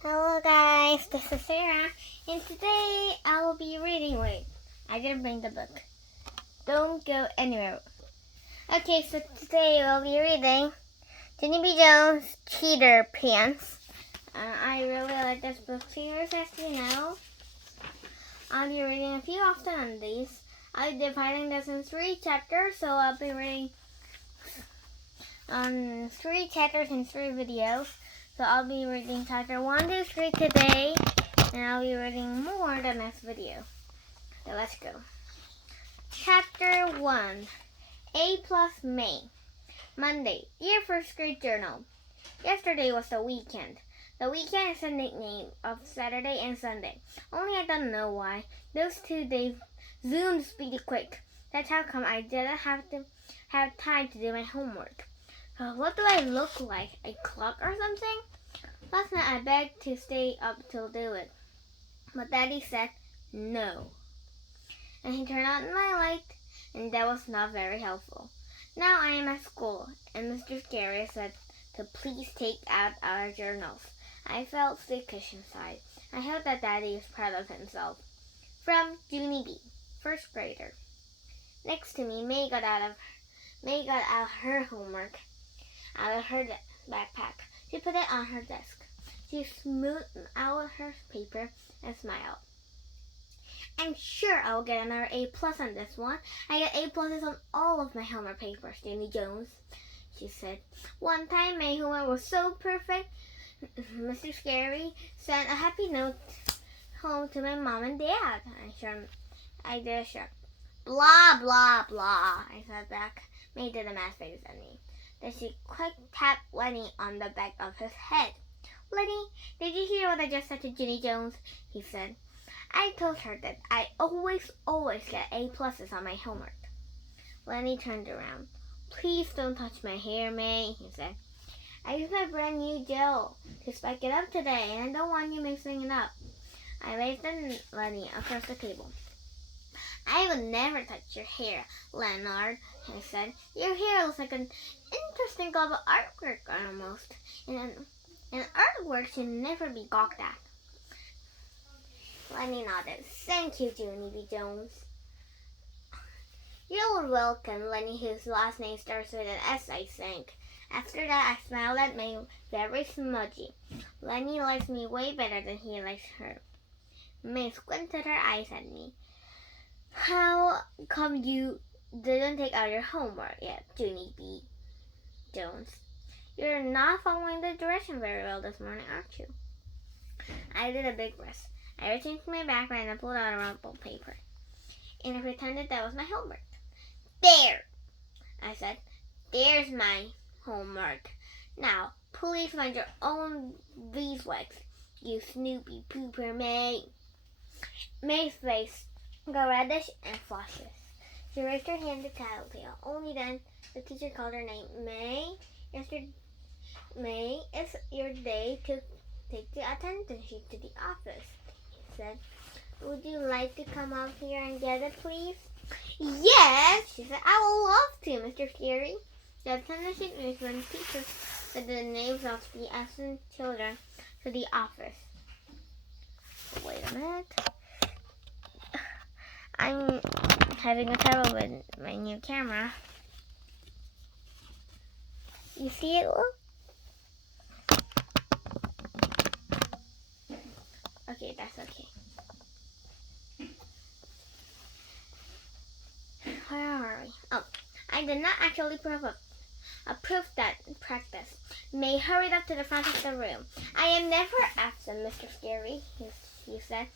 Hello guys, this is Sarah, and today I will be reading. Wait, I didn't bring the book. Don't go anywhere. Okay, so today we'll be reading Junie B Jones' Cheater Pants. I really like this book series, as you know. I'll be reading a few often on these. I'll be dividing this in 3 chapters, so I'll be reading 3 chapters in 3 videos. So I'll be reading chapter 1 to 3 today, and I'll be reading more the next video. So let's go. Chapter 1, A plus May. Monday, Dear First Grade Journal. Yesterday was the weekend. The weekend is a nickname of Saturday and Sunday. Only I don't know why. Those 2 days zoomed speedy quick. That's how come I didn't have time to do my homework. What do I look like? A clock or something? Last night I begged to stay up to do it, but Daddy said no. And he turned on my light, and that was not very helpful. Now I am at school, and Mr. Scary said to please take out our journals. I felt sickish inside. I hope that Daddy is proud of himself. From Junie B, first grader. Next to me, May got out her homework out of her backpack. She put it on her desk. She smoothed out her paper and smiled. I'm sure I'll get another A+ on this one. I get A+ on all of my homework papers, Junie Jones, she said. One time my homework was so perfect, Mr. Scary sent a happy note home to my mom and dad. I did a sharp blah, blah, blah, I said back. May did a mad face at me. Then she quick tapped Lenny on the back of his head. Lenny, did you hear what I just said to Junie Jones? He said. I told her that I always get A+ on my homework. Lenny turned around. Please don't touch my hair, May, he said. I used my brand new gel to spike it up today, and I don't want you mixing it up. I waved at Lenny across the table. I would never touch your hair, Leonard, I said. Your hair looks like an interesting glove of artwork almost. And artwork should never be gawked at. Lenny nodded. Thank you, Junie B Jones. You're welcome, Lenny, whose last name starts with an S, I think. After that, I smiled at May, very smudgy. Lenny likes me way better than he likes her. May squinted her eyes at me. How come you didn't take out your homework yet, Junie B Jones? You're not following the direction very well this morning, aren't you? I did a big rest. I returned to my backpack and I pulled out a rumpled paper. And I pretended that was my homework. There, I said. There's my homework. Now, please find your own beeswax, you snoopy pooper, May. May's face got reddish and flushes. She raised her hand to tattletale. Only then the teacher called her name. May, it's your day to take the attendance sheet to the office, he said. Would you like to come up here and get it, please? Yes, she said. I would love to, Mr. Scary. The attendance sheet is when teachers said the names of the absent children to the office. Wait a minute. I'm having a trouble with my new camera. You see it? Okay, that's okay. Where are we? Oh, I did not actually approve that practice. May hurried up to the front of the room. I am never absent, Mr. Scary, he said.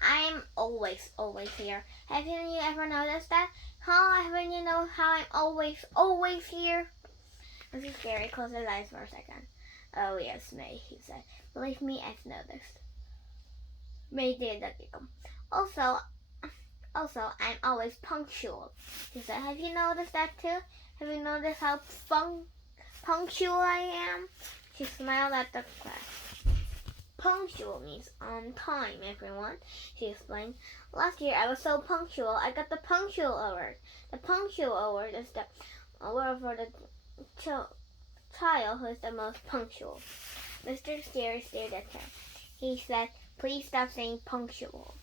I am always here. Haven't you ever noticed that? Haven't you know how I'm always here? Mr. Scary closed his eyes for a second. Oh yes, May, he said. Believe me, I've noticed. May did a giggle. Also, I'm always punctual, he said. Have you noticed that too? Have you noticed how punctual I am? She smiled at the class. Punctual means on time, everyone, she explained. Last year I was so punctual, I got the Punctual Award. The Punctual Award is the award for the child who is the most punctual. Mr. Scary stared at her. He said, please stop saying punctual.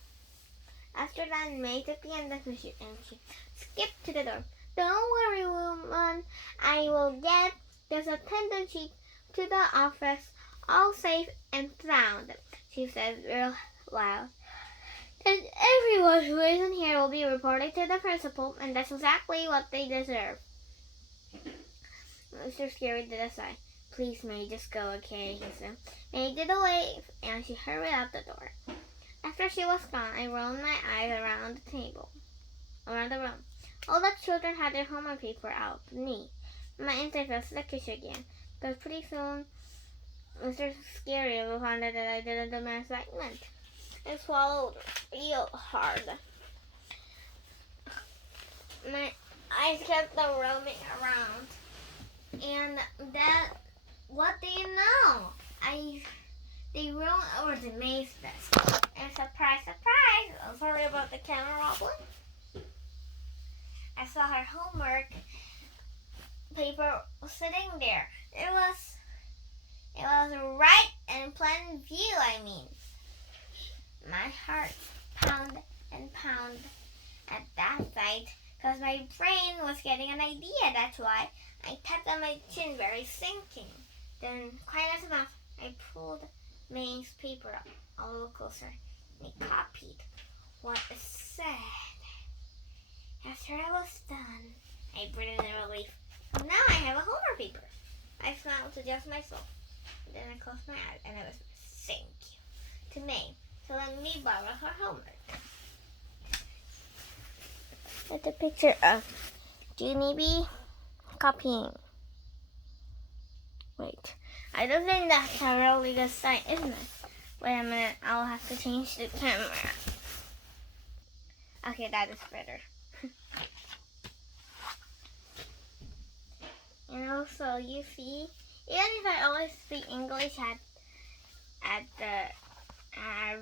After that, May took the end of the sheet and she skipped to the door. Don't worry, woman. I will get this attendance sheet to the office all safe and sound, she said real loud. And everyone who isn't here will be reported to the principal, and that's exactly what they deserve. Mr. Scary did a sigh. Please, May, just go, okay, he said. May did a wave, and she hurried out the door. After she was gone, I rolled my eyes around the room. All the children had their homework paper out, but me. My inside felt sluggish again, but pretty soon Mr. Scary responded that I didn't do my assignment. I swallowed real hard. My eyes kept roaming around. And that, what do you know? They rolled over to May's desk. And surprise, surprise! I'm sorry about the camera wobbling. I saw her homework paper sitting there. It was right in plain view, I mean. My heart pounded and pounded at that sight, because my brain was getting an idea, that's why. I tapped on my chin, very sinking. Then, quiet as a mouse, I pulled May's paper up a little closer, and I copied what it said. After I was done, I breathed in relief. Now I have a homework paper. I smiled to just myself. Then I closed my eyes, and I was thank you to May. So let me borrow her homework. With a picture of Junie B copying. Wait, I don't think that's a really good sign, isn't it? Wait a minute, I'll have to change the camera. Okay, that is better. And also, you see, even if I always speak English at the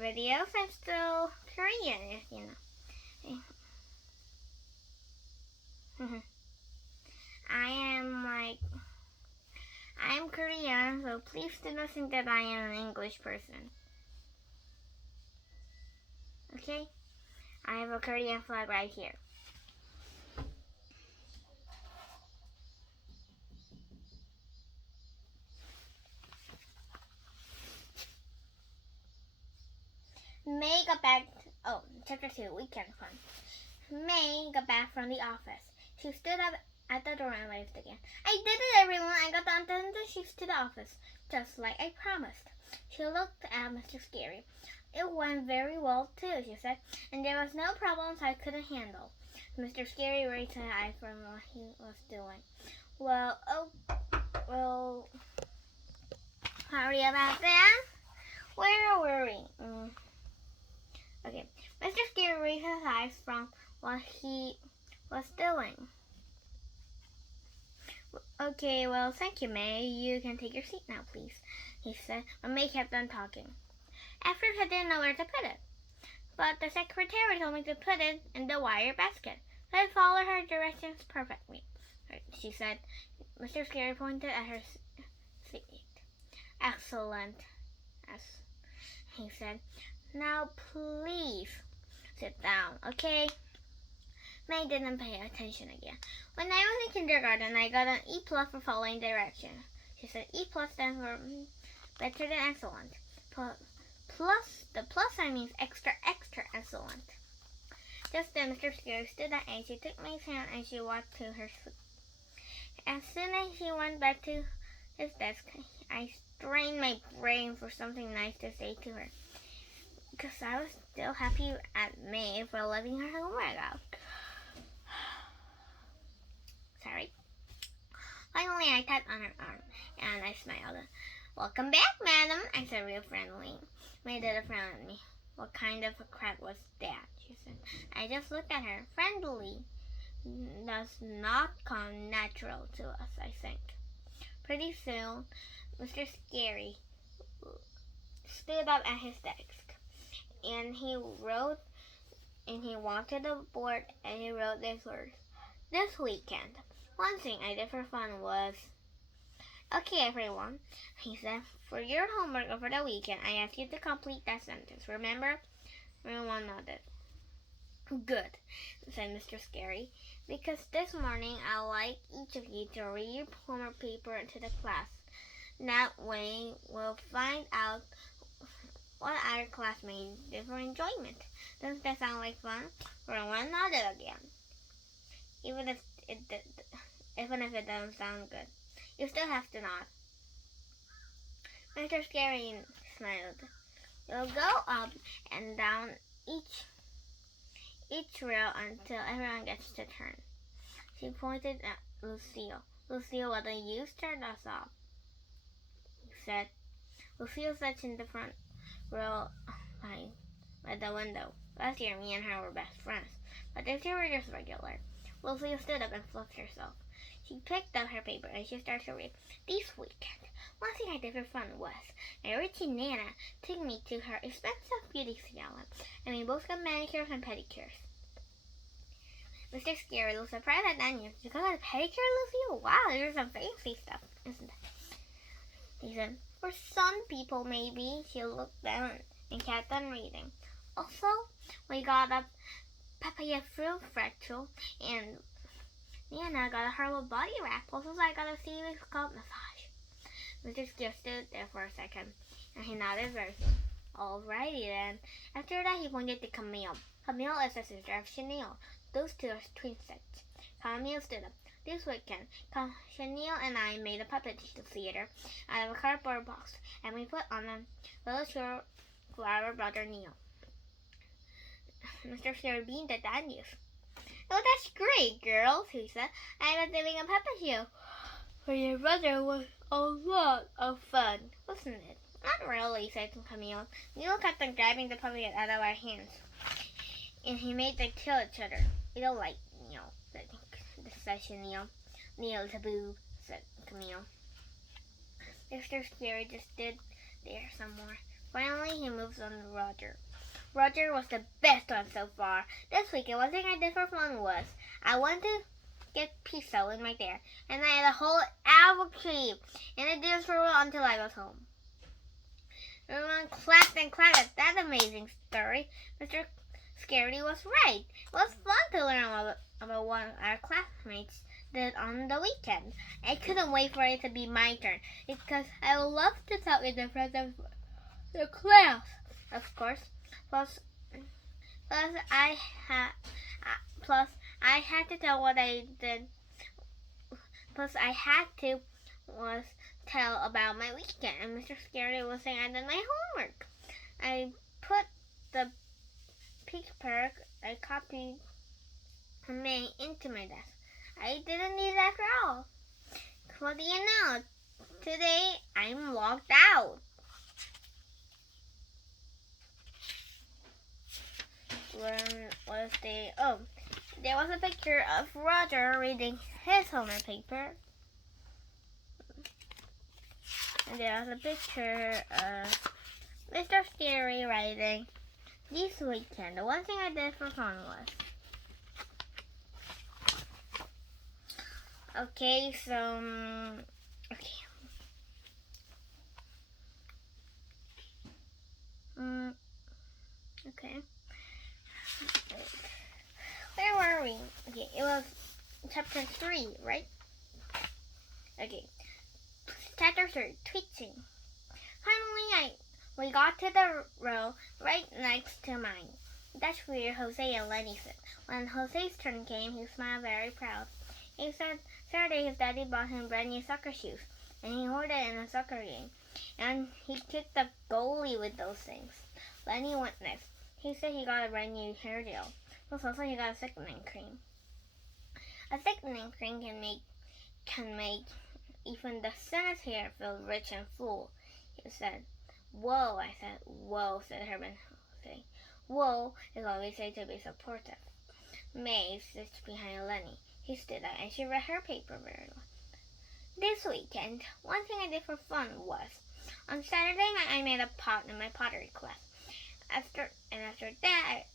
videos, I'm still Korean, if you know. I'm Korean, so please do not think that I am an English person. Okay? I have a Korean flag right here. May got back. Chapter 2, Weekend Fun. May got back from the office. She stood up at the door and waved again. I did it, everyone. I got the attendance sheets to the office, just like I promised. She looked at Mr. Scary. It went very well, too, she said, and there was no problems I couldn't handle. Mr. Scary raised his eyes from what he was doing. Well, sorry about that. Where were we? Okay, Mr. Scary raised his eyes from what he was doing. Okay, well, thank you, May. You can take your seat now, please, he said, when May kept on talking. At first, I didn't know where to put it, but the secretary told me to put it in the wire basket, so I followed her directions perfectly, she said. Mr. Scary pointed at her seat. Excellent, he said. Now, please sit down, okay? May didn't pay attention again. When I was in kindergarten, I got an E+ for following directions. She said E+ stands for better than excellent. The plus sign means extra, extra excellent. Just then, Mr. Scary stood up and she took May's hand and she walked to her seat. As soon as she went back to his desk, I strained my brain for something nice to say to her, because I was still happy at May for leaving her homework out. Sorry. Finally, I tapped on her arm, and I smiled. Welcome back, madam, I said real friendly. May did a frown at me. What kind of a crack was that, she said. I just looked at her. Friendly does not come natural to us, I think. Pretty soon, Mr. Scary stood up at his desk, and he walked to the board, and he wrote these words. This weekend, one thing I did for fun was, Okay, everyone, he said, for your homework over the weekend, I asked you to complete that sentence. Remember? Everyone nodded. Good, said Mr. Scary, because this morning I'd like each of you to read your homework paper to the class. That way we'll find out what our classmates did for enjoyment. Doesn't that sound like fun? Everyone nodded again. Even if it doesn't sound good, you still have to nod. Mr. Scary smiled. You'll go up and down each row until everyone gets to turn. She pointed at Lucille. Lucille, why don't you start us off? He said. Lucille sat in the front row by the window. Last year, me and her were best friends, but this year we're just regular. Lucille stood up and fluffed herself. She picked up her paper and she started to read. This weekend, one thing I did for fun was my Richie Nana took me to her expensive beauty salon, and we both got manicures and pedicures. Mr. Scary looked surprised at that news. You got a pedicure, Lucille? Wow, there's some fancy stuff, isn't it? He said, for some people, maybe. She looked down and kept on reading. Also, we got a papaya fruit pretzel, and Nana got a herbal body wrap. Also, I got a seaweed scalp massage. Mr. Scary stood there for a second, and he nodded very soon. Alrighty then. After that, he pointed to Camille. Camille is a sister of Chanel. Those two are twin sets. Camille stood up. This weekend, Chanel and I made a puppet theater out of a cardboard box, and we put on a little short for our brother Neil. Mr. Scary beamed at that news. Oh, that's great, girls, he said. I was doing a puppet show for your brother was a lot of fun, wasn't it? Not really, said Camille. Neil kept on grabbing the puppet out of our hands, and he made them kill each other. We don't like Neil, said Chanel. Neil's a boob, said Camille. Mr. Scary just stood there some more. Finally, he moves on to Roger. Roger was the best one so far. This weekend, one thing I did for fun was I went to get pizza with my dad, and I had a whole apple cream, and I did it for a while until I was home. Everyone clapped and clapped at that amazing story. Mr. Scary was right. It was fun to learn about what our classmates did on the weekend. I couldn't wait for it to be my turn, because I would love to talk in the front of the class, of course. Plus, I had to tell what I did. Plus, I had to tell about my weekend. And Mr. Scary was saying I did my homework. I put the paper I copied and made into my desk. I didn't need it after all. What do you know? Today I'm logged out. There was a picture of Roger reading his homework paper. And there was a picture of Mr. Scary writing, this weekend, the one thing I did for fun was. Okay, so, okay. Where were we? Okay, it was chapter 3, right? Okay. Chapter 3, tweeting. Finally, we got to the row right next to mine. That's where Jose and Lenny sit. When Jose's turn came, he smiled very proud. He said Saturday his daddy bought him brand new soccer shoes, and he wore them in a soccer game. And he kicked the goalie with those things. Lenny went next. He said he got a brand new hair gel. Plus also he got a thickening cream. A thickening cream can make even the thinnest hair feel rich and full, he said. Whoa, I said. Whoa, said Herman. Whoa is what we say to be supportive. May sits behind Lenny. He stood up and she read her paper very well. This weekend, one thing I did for fun was, on Saturday I made a pot in my pottery class. After that,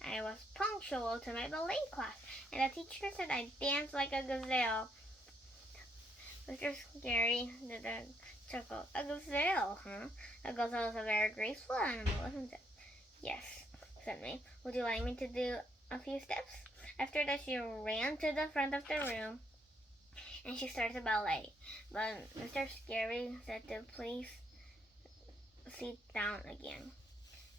I was punctual to my ballet class, and the teacher said I danced like a gazelle. Mr. Scary did a chuckle. A gazelle, huh? A gazelle is a very graceful animal, isn't it? Yes, said May. Would you like me to do a few steps? After that, she ran to the front of the room and she started to ballet. But Mr. Scary said to please sit down again.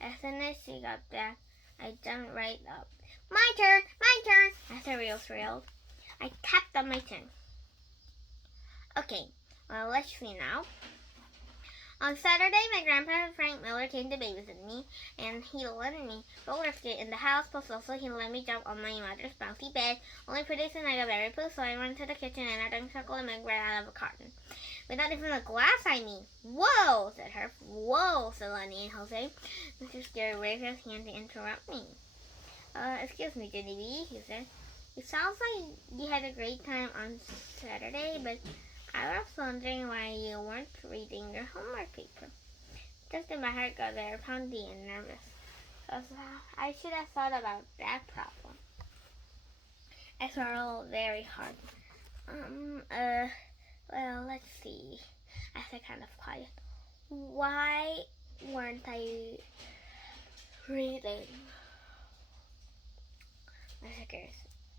As soon as she got back, I jumped right up. My turn! My turn! I said real thrilled. I tapped on my chin. Okay, well, let's see now. On Saturday, my grandpa Frank Miller came to babysit me, and he let me roller skate in the house, plus also he let me jump on my mother's bouncy bed. Only pretty soon I got very poo, so I ran to the kitchen and I drank chocolate milk right out of a carton. Without even a glass, I mean. Whoa, said Herb. Whoa, said Lenny and Jose. Mr. Scary raised his hand to interrupt me. Excuse me, Junie B, he said. It sounds like you had a great time on Saturday, but I was wondering why you weren't reading your homework paper. Just then my heart got very poundy and nervous. I should have thought about that problem. I swallowed very hard. Well, let's see. I said kind of quiet. Why weren't I reading?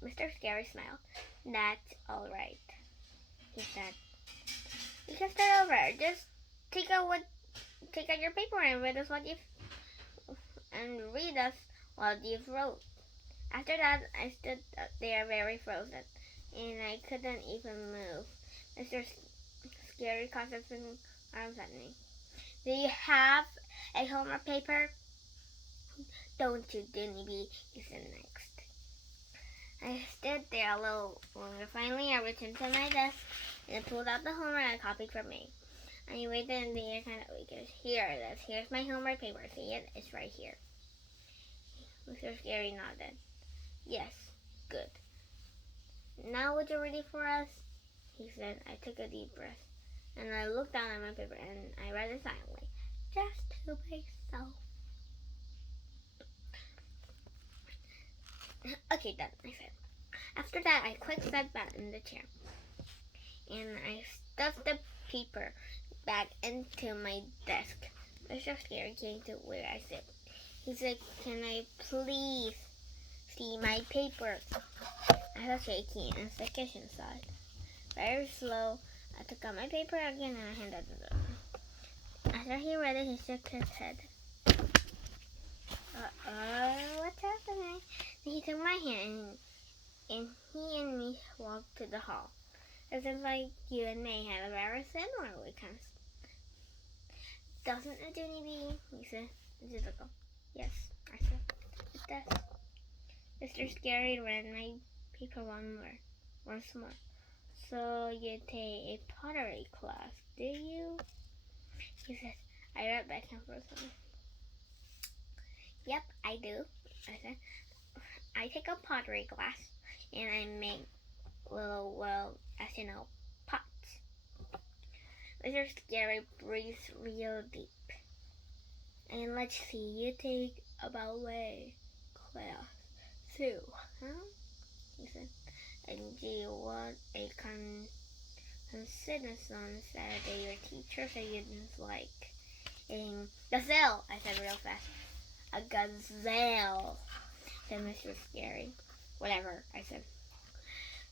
Mr. Scary smiled. That's all right, he said. You can start over. Just take out your paper and read us what you've wrote. After that, I stood there very frozen, and I couldn't even move. Mr. Scary crossed his arms at me. Do you have a homework paper? Don't you, Junie B, he said next. I stood there a little longer. Finally, I returned to my desk and pulled out the homework I copied from me. I waited in the air kind of weak. Here it is. Here's my homework paper. See it? It's right here. Mr. Scary nodded. Yes, good. Now would you read it for us? He said. I took a deep breath and I looked down at my paper and I read it silently. Just to myself. Okay, done, I said. After that, I quick sat back in the chair and I stuffed the paper back into my desk. Mr. Scary came to where I sit. He said, can I please see my paper? I was shaky and skittish inside. Very slow, I took out my paper again and I handed it over. After he read it, he shook his head. What's happening? He took my hand and he and me walked to the hall. It seems like you and May had a very similar weekend. Doesn't it, Junie B? He said. Yes, I said. It does. Mr. Scary read my paper once more. So you take a pottery class, do you? He said. I read back and forth. Yep, I do, I said. I take a pottery class and I make little, pots. Mr. Scary breathed real deep. And let's see, you take a ballet class too, huh? He said. And do you want a coincidence on Saturday? Your teacher said you didn't like a gazelle, I said real fast. A gazelle, said Mr. Scary. Whatever, I said.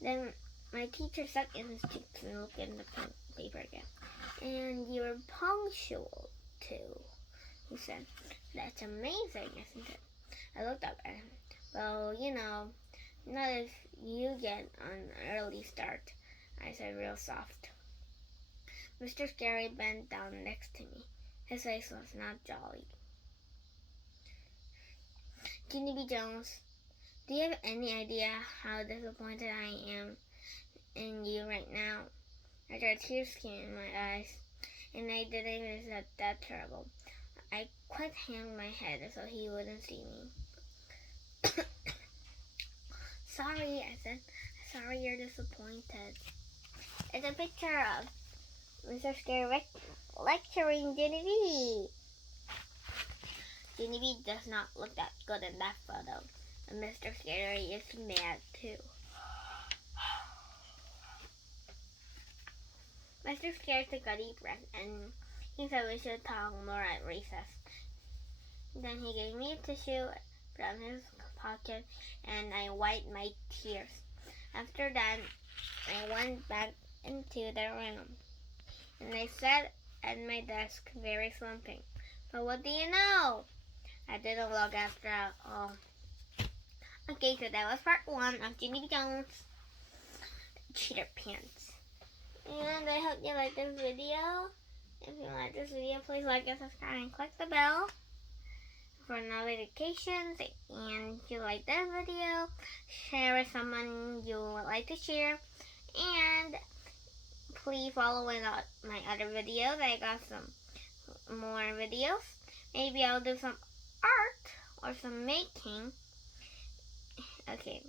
Then my teacher sucked in his cheeks and looked in the paper again. And you were punctual, too, he said. That's amazing, isn't it? I looked up at him. Well, not if you get an early start, I said real soft. Mr. Scary bent down next to me. His face was not jolly. Junie B Jones, do you have any idea how disappointed I am in you right now? I tried tears came in my eyes, and I didn't even say that terrible. I quick hung my head so he wouldn't see me. Sorry, I said. Sorry you're disappointed. It's a picture of Mr. Scary lecturing Junie B. Junie B does not look that good in that photo, and Mr. Scary is mad too. Mr. Scared took a deep breath, and he said we should talk more at recess. Then he gave me a tissue from his pocket, and I wiped my tears. After that, I went back into the room, and I sat at my desk, very slumping. But what do you know? I didn't look after all. Okay, so that was part 1 of Junie B Jones Cheater Pants. And I hope you like this video. If you like this video, please like and subscribe and click the bell for notifications. And if you like this video, share with someone you would like to share. And please follow my other videos. I got some more videos. Maybe I'll do some art or some making. Okay,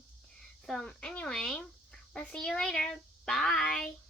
so anyway, let's see you later. Bye.